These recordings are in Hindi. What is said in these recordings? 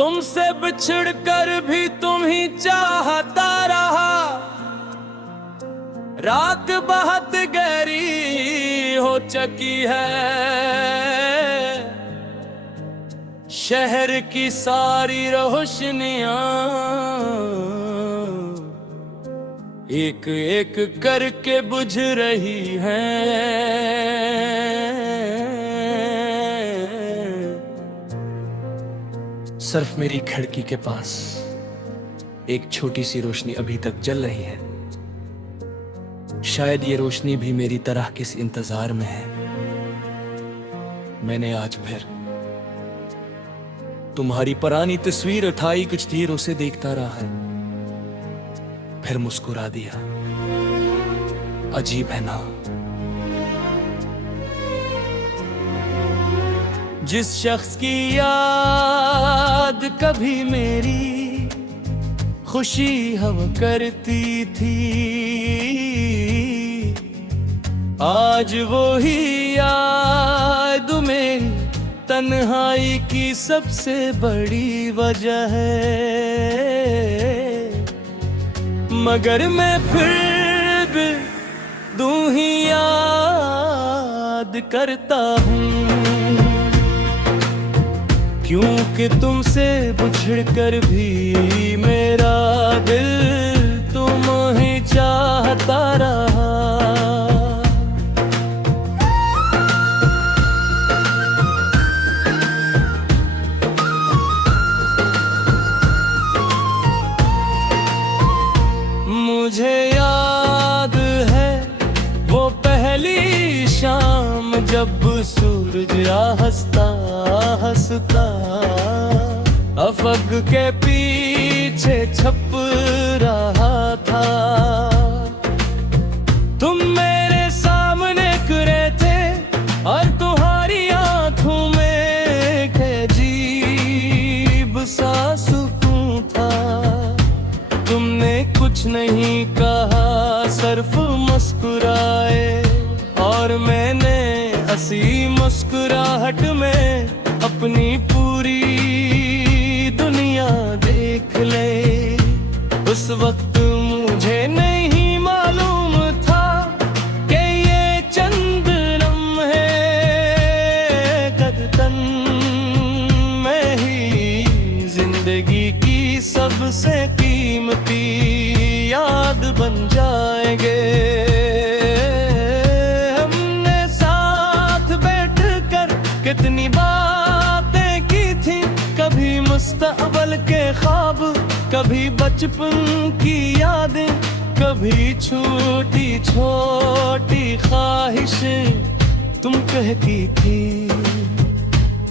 तुमसे बिछड़ कर भी तुम ही चाहता रहा। रात बहुत गहरी हो चुकी है, शहर की सारी रोशनियां एक एक करके बुझ रही हैं। सिर्फ मेरी खिड़की के पास एक छोटी सी रोशनी अभी तक जल रही है। शायद ये रोशनी भी मेरी तरह किस इंतजार में है। मैंने आज फिर तुम्हारी पुरानी तस्वीर उठाई, कुछ देर उसे देखता रहा है, फिर मुस्कुरा दिया। अजीब है ना, जिस शख्स की याद कभी मेरी खुशी हवा करती थी, आज वो ही याद मेरी तन्हाई की सबसे बड़ी वजह है। मगर मैं फिर भी दूं ही याद करता हूँ, क्योंकि तुमसे बिछड़ कर भी मेरा दिल तुम ही चाहता रहा। मुझे याद है वो पहली शाम जब सूरज हंसता हंसता अफक के पीछे छप रहा था। तुम मेरे सामने खड़े थे और तुम्हारी आंखों में एक अजीब सा सुकून था। तुमने कुछ नहीं कहा, सिर्फ मुस्कुराए, और मैंने हंसी मुस्कुराहट में अपनी पूरी दुनिया देख ले। उस वक्त मुझे नहीं मालूम था कि ये चंद लम्हे कदतन में ही जिंदगी की सबसे कीमती याद बन जाएंगे। हमने साथ बैठकर कितनी बातें की थी, कभी मुस्तकबल के ख्वाब, कभी बचपन की यादें, कभी छोटी छोटी ख्वाहिशें तुम कहती थी।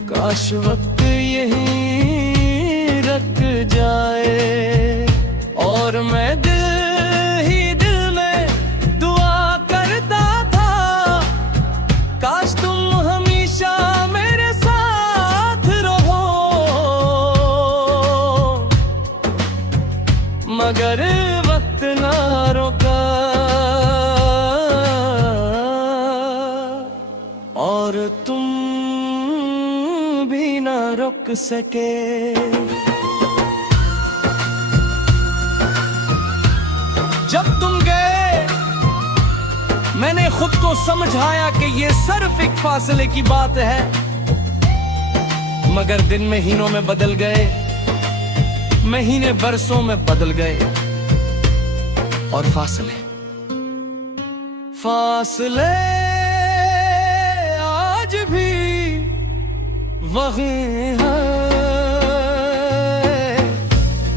काश वक्त यहीं रख जाए और मैं दिल ही दिल में दुआ करता था, काश तुम हमेशा मेरे साथ रहो। मगर वक्त ना रोका और तुम भी ना रुक सके। जब तुम गए मैंने खुद को समझाया कि ये सिर्फ एक फासले की बात है, मगर दिन महीनों में बदल गए, महीने बरसों में बदल गए, और फासले फासले आज भी वही हैं।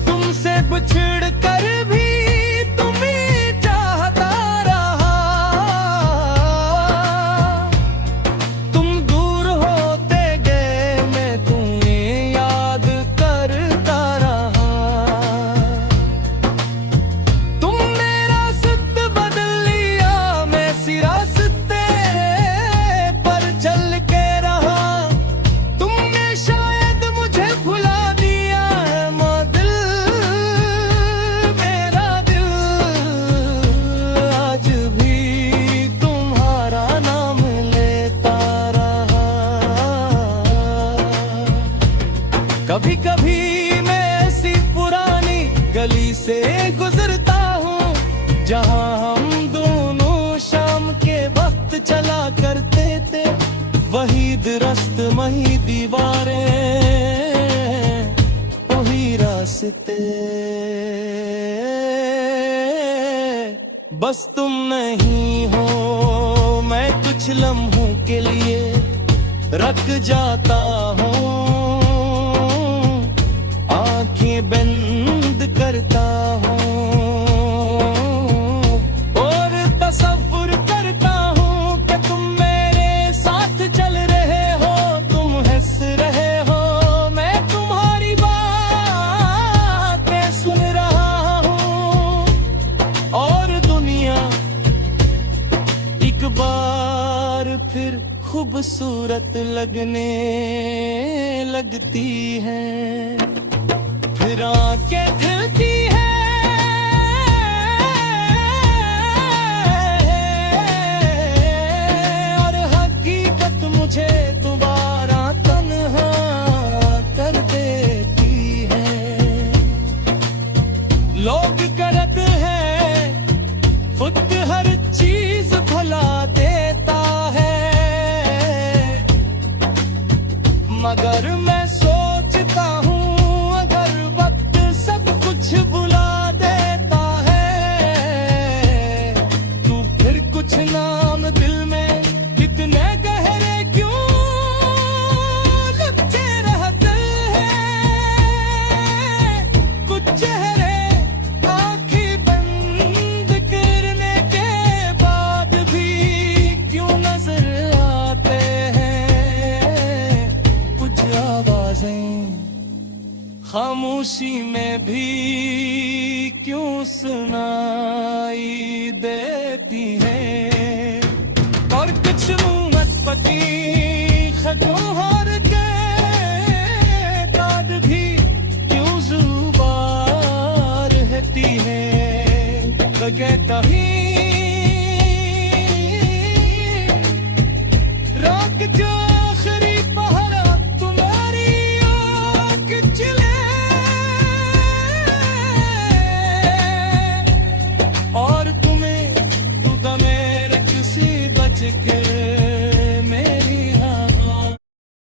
तुमसे बिछड़ कर भी कभी कभी गुजरता हूँ जहाँ हम दोनों शाम के वक्त चला करते थे। वही दरख्त वही दीवारें वही रास्ते, बस तुम नहीं हो मैं कुछ लम्हों के लिए रख जाता हूँ। आंखें बंद करता हूँ और तसव्वुर करता हूँ कि तुम मेरे साथ चल रहे हो, तुम हंस रहे हो, मैं तुम्हारी बातें सुन रहा हूँ। और दुनिया एक बार फिर खूबसूरत लगने लगती है, फिर आंखें खिलती है और हकीकत मुझे दोबारा तन्हा कर देती है। लोग करते हैं खुद हर चीज भला देता है, मगर मैं सोचता हूँ अगर वक्त सब कुछ बुला देता है तो फिर कुछ नाम दिल में इतने गहरे क्यों लपटे रहते हैं। कुछ चेहरे आंखें बंद करने के बाद भी क्यों नजर आते हैं। कुछ आवाजें खामोशी में भी क्यों सुनाई देती है, और कुछ मुहब्बती खतोहर के बाद भी क्यों जुबान रहती है। तो कहता ही